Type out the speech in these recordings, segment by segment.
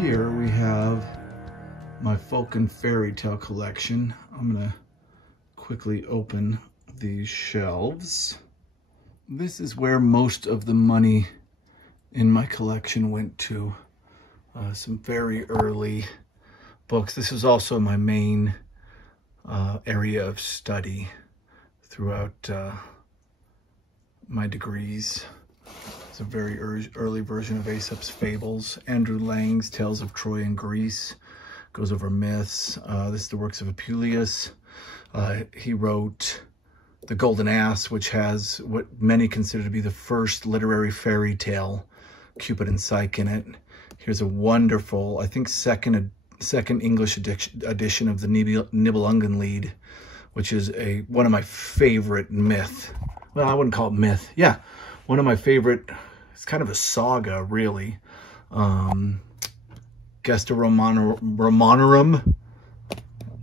here we have my folk and fairy tale collection. I'm gonna quickly open these shelves. This is where most of the money in my collection went to. Some very early books. This is also my main area of study throughout my degrees. It's a very early version of Aesop's Fables. Andrew Lang's Tales of Troy and Greece goes over myths. This is the works of Apuleius. He wrote The Golden Ass, which has what many consider to be the first literary fairy tale, Cupid and Psyche, in it. Here's a wonderful, I think, second English edition of the Nibelungenlied, which is one of my favorite myth. Well, I wouldn't call it myth. Yeah, one of my favorite. It's kind of a saga, really. Gesta Romanorum.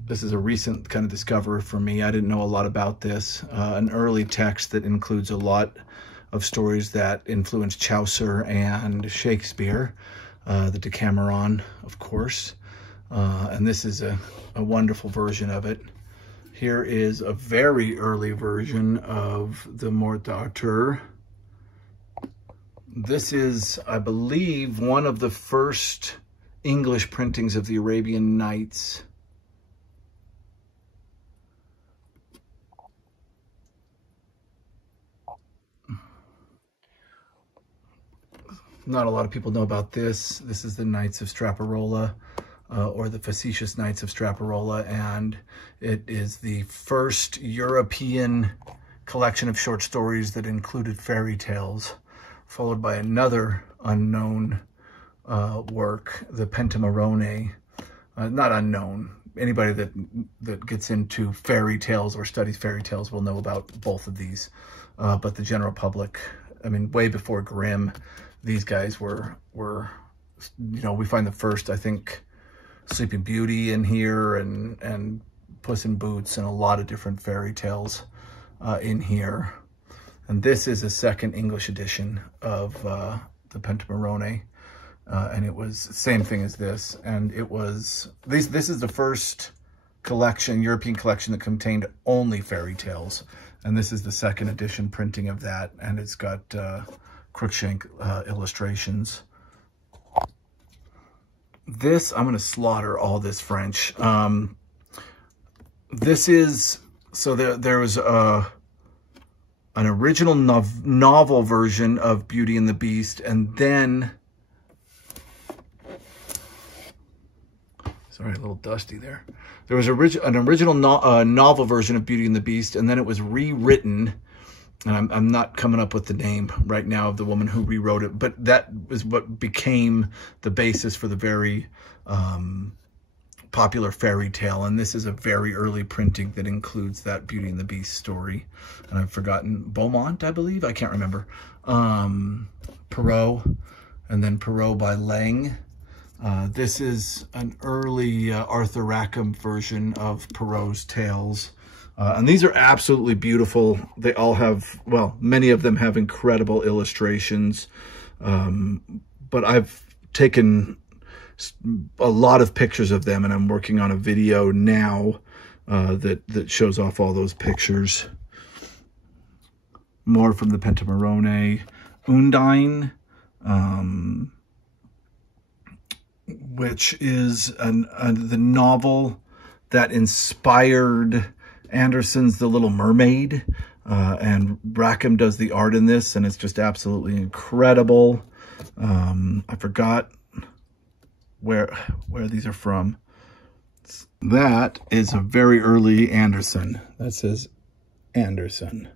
This is a recent kind of discovery for me. I didn't know a lot about this. An early text that includes a lot of stories that influenced Chaucer and Shakespeare. The Decameron, of course. And this is a wonderful version of it. Here is a very early version of the Morte d'Arthur. This is, I believe, one of the first English printings of the Arabian Nights. Not a lot of people know about this. This is the Knights of Straparola, or the Facetious Knights of Straparola, and it is the first European collection of short stories that included fairy tales, followed by another unknown work, the Pentamerone. Not unknown. Anybody that gets into fairy tales or studies fairy tales will know about both of these, but the general public, I mean, way before Grimm, these guys were, you know, we find the first, I think, Sleeping Beauty in here, and Puss in Boots, and a lot of different fairy tales in here. And this is a second English edition of the Pentamerone, and it was the same thing as this. And it was, this is the first collection, European collection, that contained only fairy tales. And this is the second edition printing of that, and it's got Cruikshank illustrations. This, I'm going to slaughter all this French. This is, so there was an original novel version of Beauty and the Beast, and then, sorry, a little dusty there. There was an original novel version of Beauty and the Beast, and then it was rewritten. And I'm not coming up with the name right now of the woman who rewrote it, but that was what became the basis for the very popular fairy tale. And this is a very early printing that includes that Beauty and the Beast story. And I've forgotten, Beaumont, I believe? I can't remember. Perrault, and then Perrault by Lang. This is an early Arthur Rackham version of Perrault's tales. And these are absolutely beautiful. They all have, well, many of them have incredible illustrations. But I've taken a lot of pictures of them, and I'm working on a video now that shows off all those pictures. More from the Pentamerone. Undine, which is the novel that inspired Anderson's The Little Mermaid, and Rackham does the art in this, and it's just absolutely incredible. I forgot where these are from. That is a very early Anderson. That says Anderson.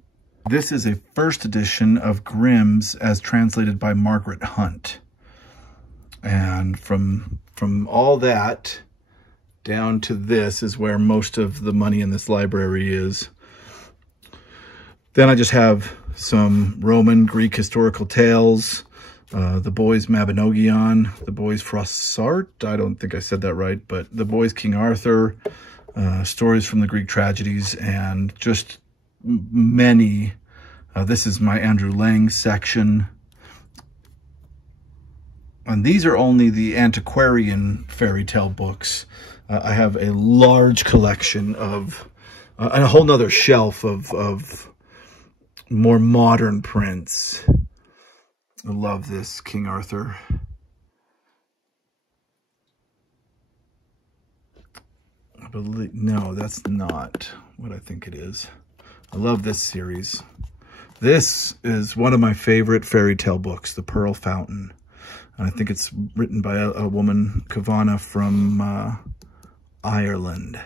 This is a first edition of Grimm's as translated by Margaret Hunt. And from all that down to this is where most of the money in this library is. Then I just have some Roman, Greek historical tales, the Boys Mabinogion, the Boys Froissart, I don't think I said that right, but the Boys King Arthur, stories from the Greek tragedies, and just many. This is my Andrew Lang section. And these are only the antiquarian fairy tale books. I have a large collection of, and a whole nother shelf of more modern prints. I love this King Arthur. I believe, no, that's not what I think it is. I love this series. This is one of my favorite fairy tale books, The Pearl Fountain. And I think it's written by a woman, Kavanagh, from Ireland.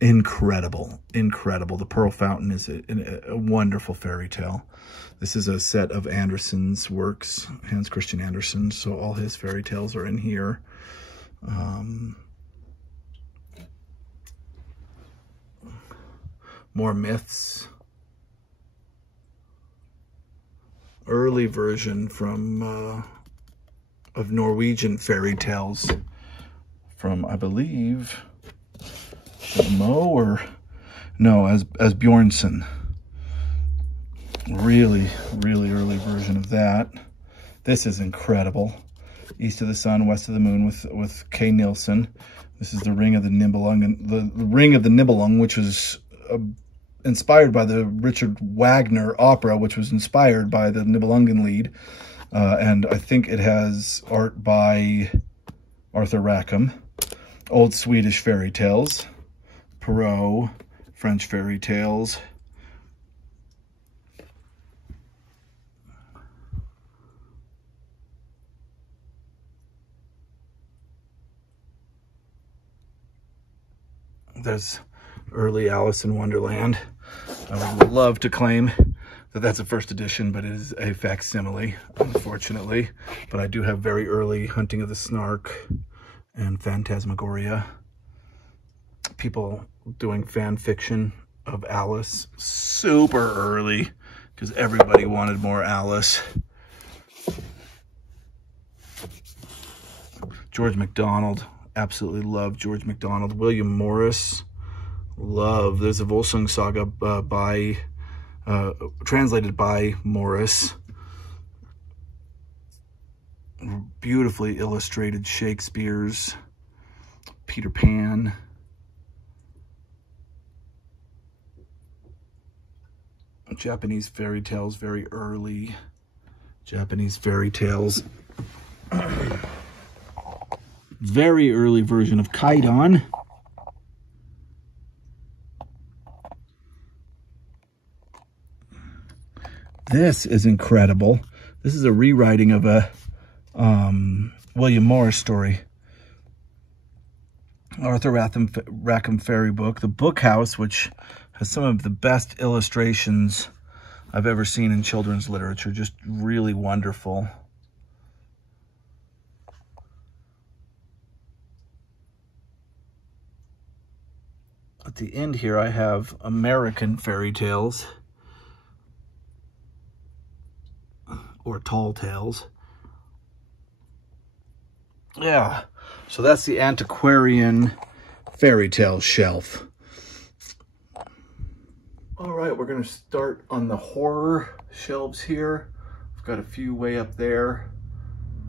Incredible, incredible. The Pearl Fountain is a wonderful fairy tale. This is a set of Andersen's works, Hans Christian Andersen, so all his fairy tales are in here. More myths. Early version from of Norwegian fairy tales from, I believe, Mo or no, as Bjornson. Really, really early version of that. This is incredible. East of the Sun, West of the Moon with K. Nielsen. This is the Ring of the Nibelung, the Ring of the Nibelung, which was inspired by the Richard Wagner opera, which was inspired by the Nibelungenlied. And I think it has art by Arthur Rackham. Old Swedish fairy tales. Perrault, French fairy tales. There's early Alice in Wonderland. I would love to claim that that's a first edition, but it is a facsimile, unfortunately. But I do have very early Hunting of the Snark and Phantasmagoria. People doing fan fiction of Alice super early because everybody wanted more Alice. George MacDonald, absolutely love George MacDonald. William Morris, love. There's a Volsung Saga translated by Morris. Beautifully illustrated Shakespeare's Peter Pan. Japanese fairy tales, very early Japanese fairy tales. Very early version of Kaidan. This is incredible. This is a rewriting of a William Morris story. Arthur Rackham fairy book. The Book House, which has some of the best illustrations I've ever seen in children's literature. Just really wonderful. At the end here, I have American fairy tales, or tall tales. Yeah, so that's the antiquarian fairy tale shelf. All right, we're gonna start on the horror shelves here. I've got a few way up there,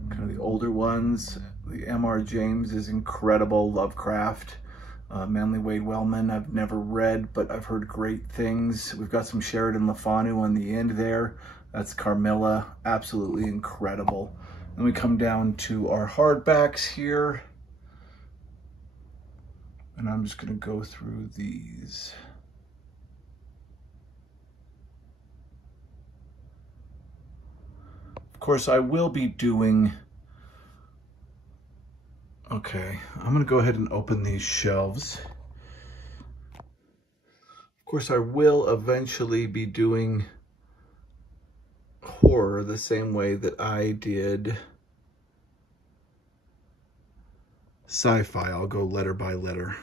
kind of the older ones. The M.R. James is incredible, Lovecraft. Manly Wade Wellman, I've never read, but I've heard great things. We've got some Sheridan Le Fanu on the end there. That's Carmilla, absolutely incredible. Then we come down to our hardbacks here. And I'm just gonna go through these. Of course, I will be doing, okay, I'm gonna go ahead and open these shelves. Of course, I will eventually be doing horror the same way that I did sci-fi. I'll go letter by letter.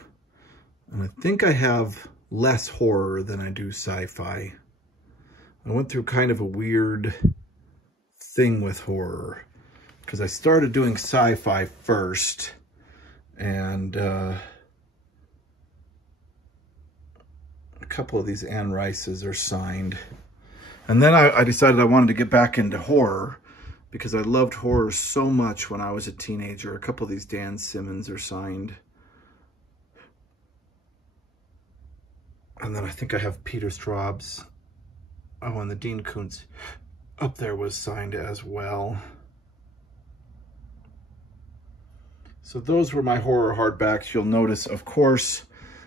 And I think I have less horror than I do sci-fi. I went through kind of a weird thing with horror because I started doing sci-fi first, and a couple of these Anne Rices are signed. And then I decided I wanted to get back into horror because I loved horror so much when I was a teenager. A couple of these Dan Simmons are signed. And then I think I have Peter Straub's. Oh, and the Dean Koontz up there was signed as well. So those were my horror hardbacks. You'll notice, of course,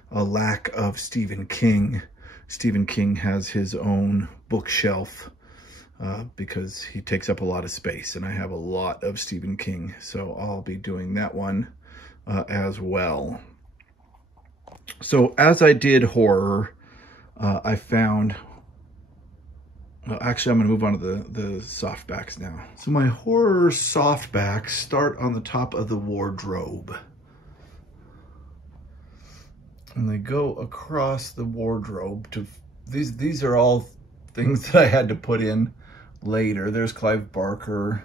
a lack of Stephen King. Stephen King has his own bookshelf because he takes up a lot of space, and I have a lot of Stephen King, so I'll be doing that one as well. So as I did horror, I found, well, actually I'm going to move on to the softbacks now. So my horror softbacks start on the top of the wardrobe. And they go across the wardrobe to, these are all things that I had to put in later. There's Clive Barker,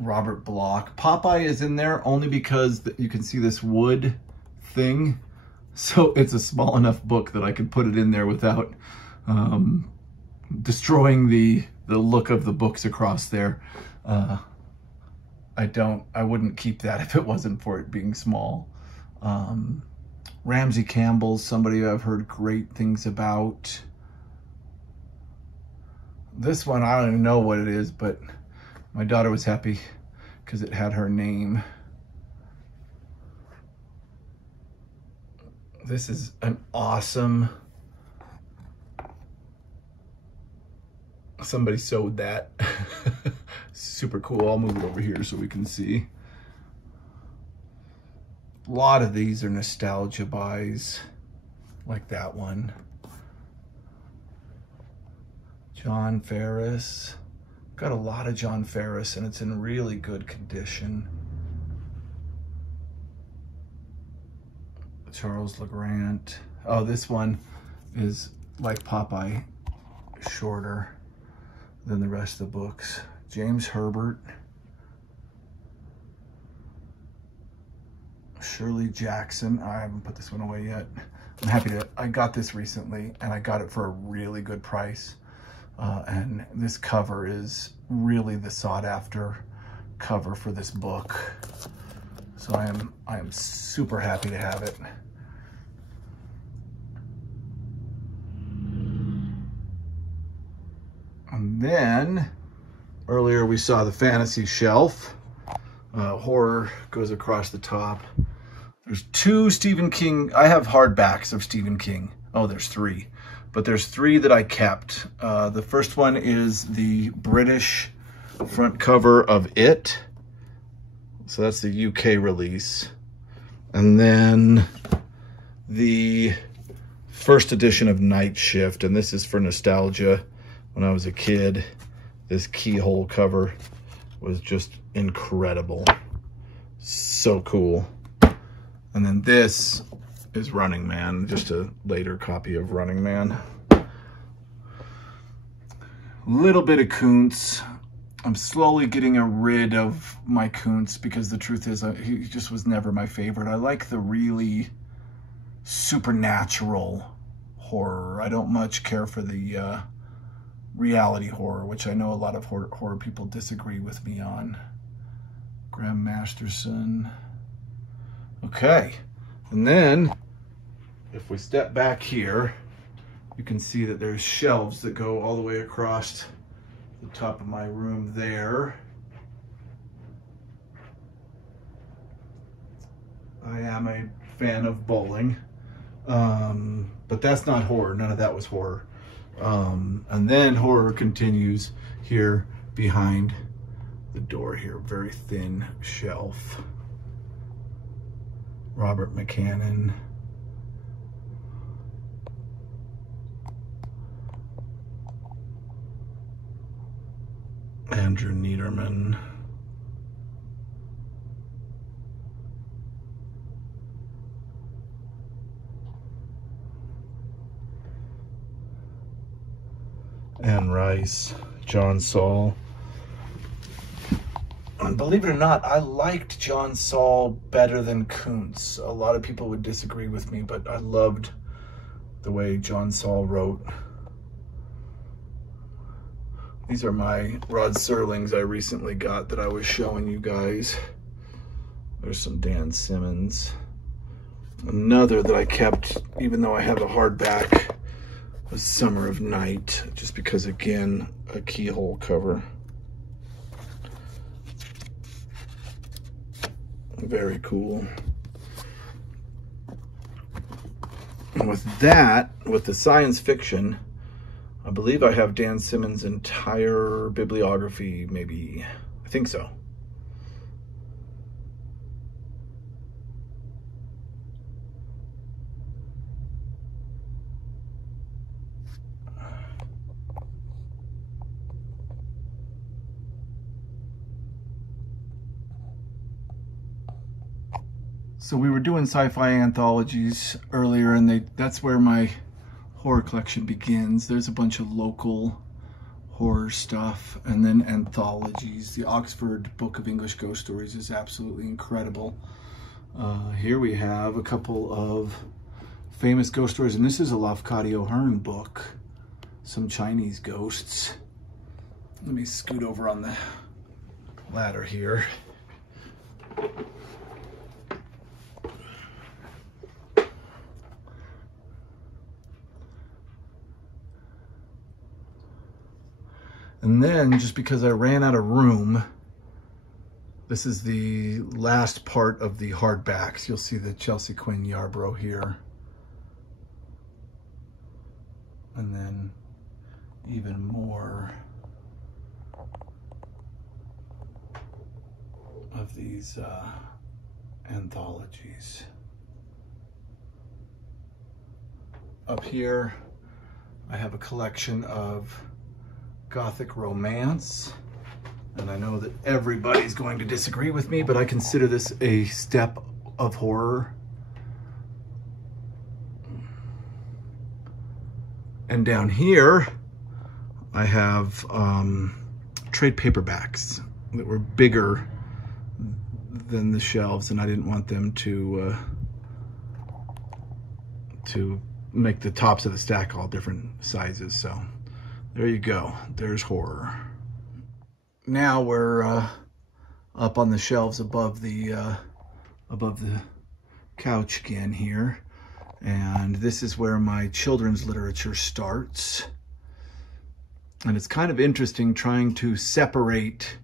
Robert Bloch. Popeye is in there only because you can see this wood thing. So it's a small enough book that I could put it in there without destroying the look of the books across there. I wouldn't keep that if it wasn't for it being small. Ramsey Campbell's somebody I've heard great things about. This one, I don't even know what it is, but my daughter was happy because it had her name. This is an awesome, somebody sewed that. Super cool. I'll move it over here so we can see. A lot of these are nostalgia buys, like that one. John Ferris. Got a lot of John Ferris, and it's in really good condition. Charles LeGrant. Oh, this one is like Popeye, shorter than the rest of the books. James Herbert. Shirley Jackson. I haven't put this one away yet. I'm happy to, I got this recently and I got it for a really good price. And this cover is really the sought after cover for this book. So I am super happy to have it. And then earlier we saw the fantasy shelf. Horror goes across the top. There's two Stephen King. I have hardbacks of Stephen King. Oh, there's three, but there's three that I kept. The first one is the British front cover of It. So that's the UK release. And then the first edition of Night Shift, and this is for nostalgia. When I was a kid, this keyhole cover was just incredible. So cool. And then this is Running Man, just a later copy of Running Man. Little bit of Koontz. I'm slowly getting rid of my Koontz because the truth is he just was never my favorite. I like the really supernatural horror. I don't much care for the reality horror, which I know a lot of horror people disagree with me on. Graham Masterson. Okay, and then if we step back here, you can see that there's shelves that go all the way across the top of my room there. I am a fan of bowling, but that's not horror. None of that was horror. And then horror continues here behind the door here. Very thin shelf. Robert McCannon. Andrew Niederman. Anne Rice, John Saul. And believe it or not, I liked John Saul better than Koontz. A lot of people would disagree with me, but I loved the way John Saul wrote. These are my Rod Serlings I recently got that I was showing you guys. There's some Dan Simmons. Another that I kept, even though I have a hardback, was Summer of Night, just because, again, a keyhole cover. Very cool. And with that, with the science fiction, I believe I have Dan Simmons' entire bibliography, maybe. I think so. So we were doing sci-fi anthologies earlier, and that's where my horror collection begins. There's a bunch of local horror stuff, and then anthologies. The Oxford Book of English Ghost Stories is absolutely incredible. Here we have a couple of famous ghost stories, and this is a Lafcadio Hearn book, some Chinese ghosts. Let me scoot over on the ladder here. And then, just because I ran out of room, this is the last part of the hardbacks. You'll see the Chelsea Quinn Yarbrough here. And then even more of these anthologies. Up here, I have a collection of Gothic romance, and I know that everybody's going to disagree with me, but I consider this a step of horror. And down here I have trade paperbacks that were bigger than the shelves, and I didn't want them to make the tops of the stack all different sizes, so there you go. There's horror. Now we're up on the shelves above the couch again here, and this is where my children's literature starts. And it's kind of interesting trying to separate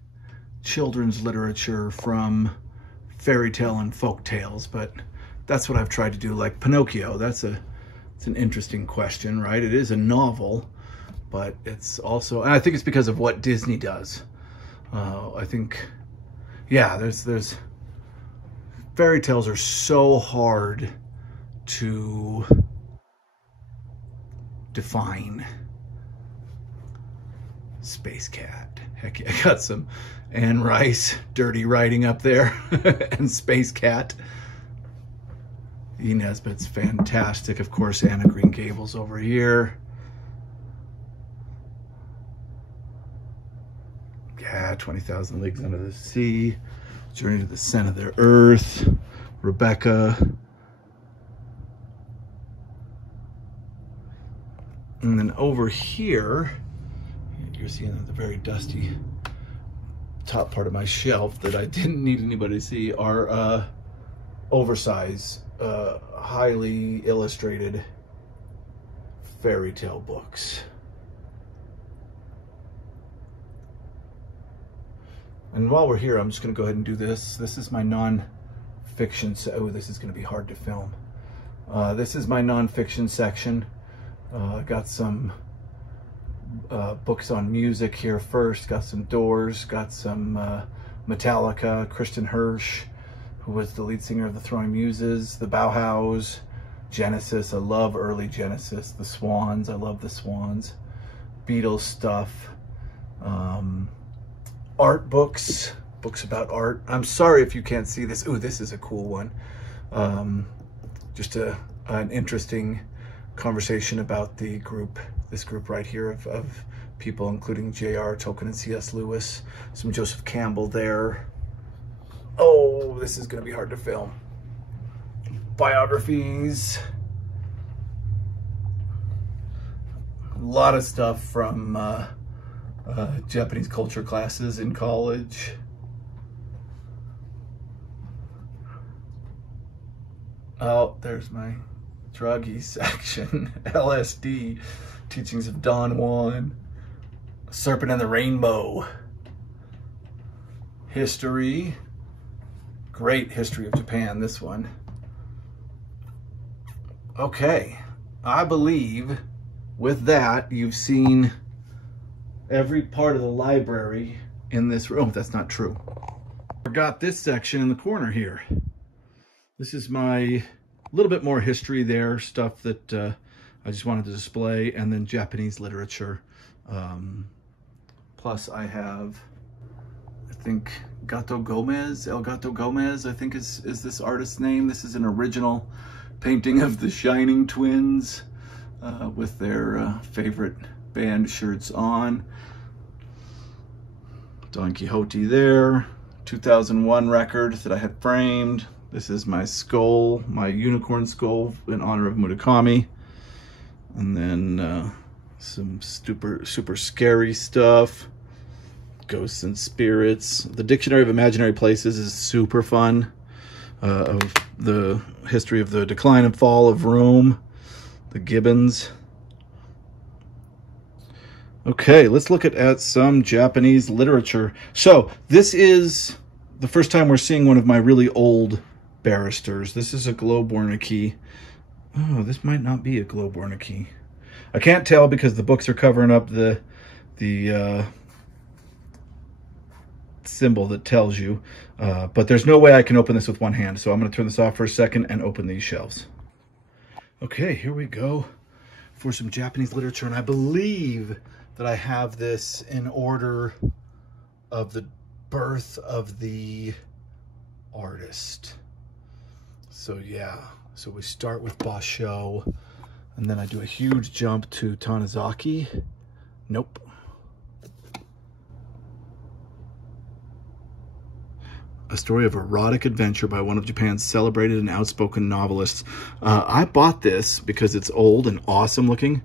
children's literature from fairy tale and folk tales, but that's what I've tried to do. Like Pinocchio, it's an interesting question, right? It is a novel, but it's also, and I think it's because of what Disney does. I think, yeah, there's fairy tales are so hard to define. Space Cat, heck yeah, I got some Anne Rice dirty writing up there, and Space Cat. E. Nesbit's fantastic, of course. Anna Green Gables over here. Yeah, 20,000 Leagues Under the Sea, Journey to the Center of the Earth, Rebecca. And then over here, you're seeing the very dusty top part of my shelf that I didn't need anybody to see are oversized, highly illustrated fairy tale books. And while we're here, I'm just going to go ahead and do this. This is my non-fiction. Oh, this is going to be hard to film. This is my non-fiction section. I got some books on music here first. Got some Doors. Got some Metallica. Kristen Hirsch, who was the lead singer of the Throwing Muses. The Bauhaus. Genesis. I love early Genesis. The Swans. I love the Swans. Beatles stuff. Art books, books about art. I'm sorry if you can't see this. Ooh, this is a cool one. Just an interesting conversation about the group, this group right here of people, including J.R. Tolkien and C.S. Lewis. Some Joseph Campbell there. Oh, this is going to be hard to film. Biographies. A lot of stuff from Japanese culture classes in college. Oh, there's my druggy section. LSD, Teachings of Don Juan, Serpent and the Rainbow. History, great history of Japan, this one. Okay, I believe with that you've seen every part of the library in this room. That's not true. Forgot this section in the corner here. This is my little bit more history there, stuff that I just wanted to display, and then Japanese literature. Plus I have, I think, El Gato Gomez, I think is this artist's name. This is an original painting of the Shining Twins with their favorite band shirts on. Don Quixote there. 2001 record that I had framed. This is my skull, my unicorn skull in honor of Murakami. And then some super scary stuff. Ghosts and Spirits. The Dictionary of Imaginary Places is super fun. Of the history of the decline and fall of Rome. The Gibbons. Okay, let's look at some Japanese literature. So this is the first time we're seeing one of my really old barristers. This is a Globe Wernicke. Oh, this might not be a Globe Wernicke. I can't tell because the books are covering up the symbol that tells you. But there's no way I can open this with one hand. So I'm going to turn this off for a second and open these shelves. Okay, here we go for some Japanese literature. And I believe that I have this in order of the birth of the artist. So yeah, so we start with Basho, and then I do a huge jump to Tanizaki. Nope. A story of erotic adventure by one of Japan's celebrated and outspoken novelists. I bought this because it's old and awesome looking,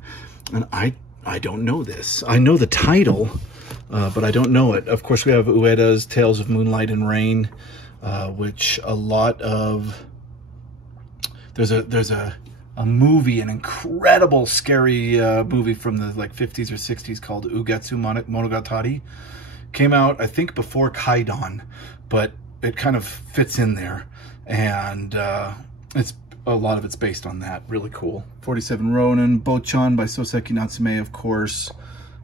and I don't know this. I know the title, but I don't know it. Of course, we have Ueda's Tales of Moonlight and Rain, which a lot of... There's a movie, an incredible scary movie from the like 50s or 60s called Ugetsu Monogatari. Came out, I think, before Kaidan, but it kind of fits in there. And it's a lot of it's based on that. Really cool. 47 Ronin, Bochan by Soseki Natsume, of course.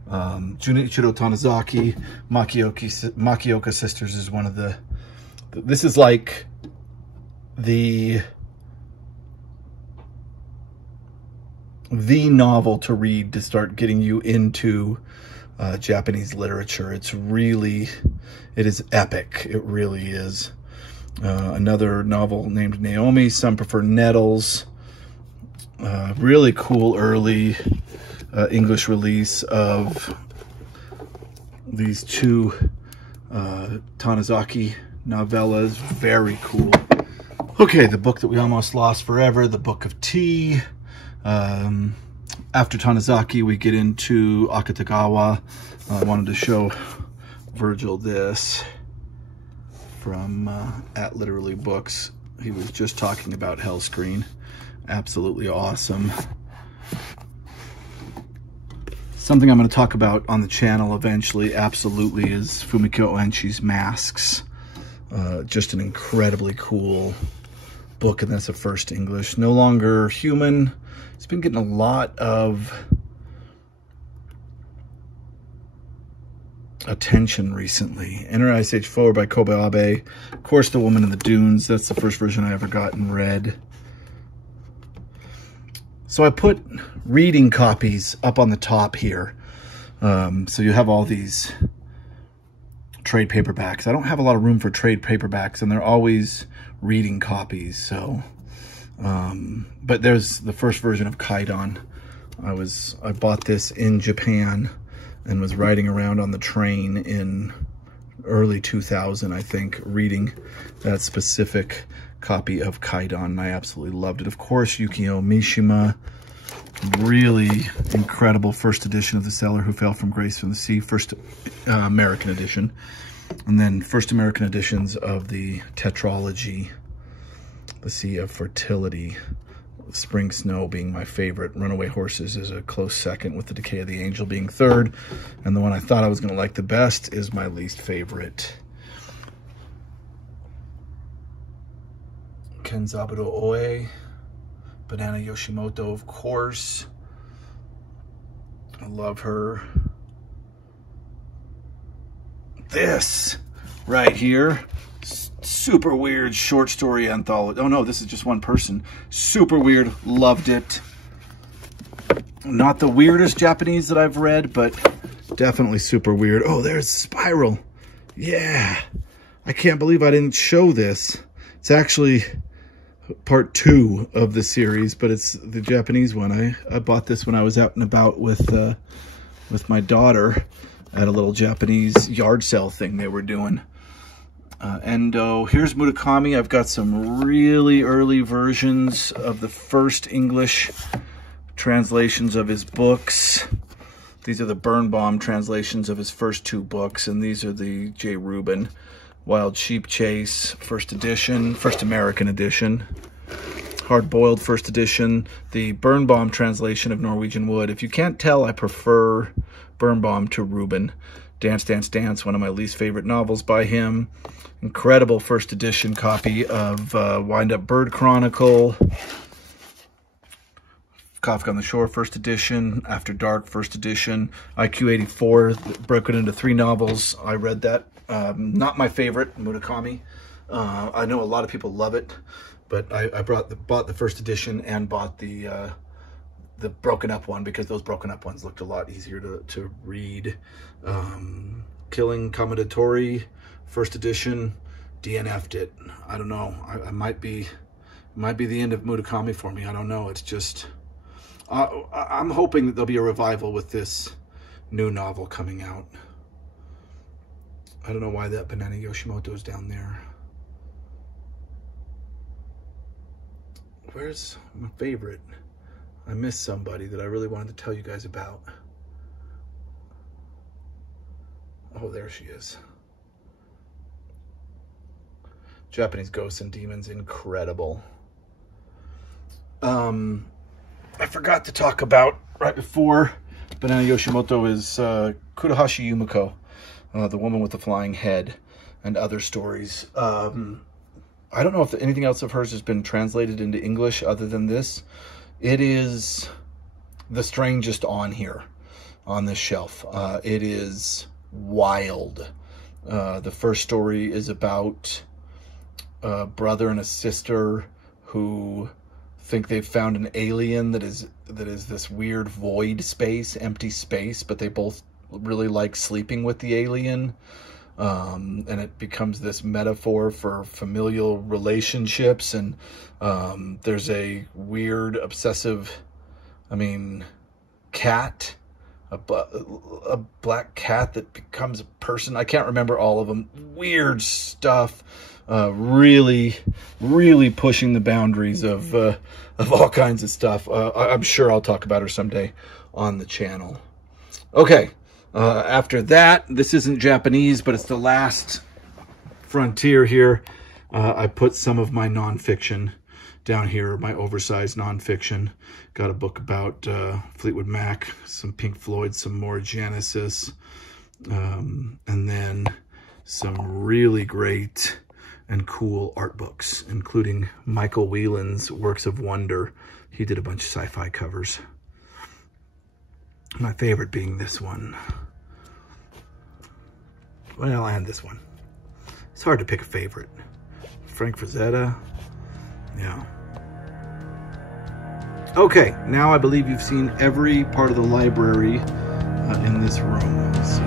Junichiro Tanizaki, Makioka Sisters is one of the... This is like the novel to read to start getting you into Japanese literature. It is epic. It really is. Another novel named Naomi. Some prefer Nettles. Really cool early English release of these two Tanizaki novellas. Very cool. Okay, the book that we almost lost forever, The Book of Tea. After Tanizaki, we get into Akutagawa. I wanted to show Virgil this from At Literally Books. He was just talking about Hellscreen. Absolutely awesome. Something I'm going to talk about on the channel eventually, absolutely, is Fumiko Uenshi's Masks. Just an incredibly cool book, and that's a first English. No Longer Human. It's been getting a lot of attention recently. Enter Ice Age Forward by Kobayabe. Of course, The Woman in the Dunes. That's the first version I ever got and read. So I put reading copies up on the top here. So you have all these trade paperbacks. I don't have a lot of room for trade paperbacks, and they're always reading copies. So, but there's the first version of Kaidan. I bought this in Japan and was riding around on the train in early 2000, I think, reading that specific copy of Kaidan, and I absolutely loved it. Of course, Yukio Mishima, Really incredible first edition of The Sailor Who Fell from Grace from the Sea, first American edition. And then first American editions of the tetralogy, The Sea of Fertility, Spring Snow being my favorite. Runaway Horses is a close second, with The Decay of the Angel being third. And the one I thought I was going to like the best is my least favorite. Kenzaburo Oe, Banana Yoshimoto, of course. I love her. This right here, super weird short story anthology. Oh no, this is just one person. Super weird, loved it. Not the weirdest Japanese that I've read, but definitely super weird. Oh, there's Spiral. Yeah, I can't believe I didn't show this. It's actually part 2 of the series, but it's the Japanese one. I bought this when I was out and about with my daughter at a little Japanese yard sale thing they were doing. Endo. Here's Murakami. I've got some really early versions of the first English translations of his books. These are the Birnbaum translations of his first 2 books, and these are the J. Rubin. Wild Sheep Chase, first edition, first American edition. Hard Boiled, first edition. The Birnbaum translation of Norwegian Wood. If you can't tell, I prefer Birnbaum to Rubin. Dance, Dance, Dance, one of my least favorite novels by him. Incredible first edition copy of Wind Up Bird Chronicle. Kafka on the Shore, first edition. After Dark, first edition. IQ 84, broken into 3 novels. I read that. Not my favorite, Murakami. I know a lot of people love it, but I bought the first edition and bought the broken up one, because those broken up ones looked a lot easier to read. Killing Commendatori, first edition, DNF'd it. I don't know. I might be the end of Murakami for me. I don't know. It's just I'm hoping that there'll be a revival with this new novel coming out. I don't know why that Banana Yoshimoto is down there. Where's my favorite? I missed somebody that I really wanted to tell you guys about. Oh, there she is. Japanese Ghosts and Demons, incredible. I forgot to talk about right before Banana Yoshimoto is Kurohashi Yumiko. The Woman with the Flying Head, and other stories. I don't know if anything else of hers has been translated into English other than this. It is the strangest on here, on this shelf. It is wild. The first story is about a brother and a sister who think they've found an alien that is this weird void space, empty space, but they both really like sleeping with the alien, and it becomes this metaphor for familial relationships, and there's a weird obsessive cat, a black cat that becomes a person. I can't remember all of them. Weird stuff. Really pushing the boundaries of all kinds of stuff. I'm sure I'll talk about her someday on the channel. Okay. After that, this isn't Japanese, but it's the last frontier here. I put some of my nonfiction down here, my oversized nonfiction. Got a book about Fleetwood Mac, some Pink Floyd, some more Genesis, and then some really great and cool art books, including Michael Whelan's Works of Wonder. He did a bunch of sci-fi covers. My favorite being this one. Well, and this one. It's hard to pick a favorite. Frank Frazetta. Yeah. Okay, now I believe you've seen every part of the library in this room. So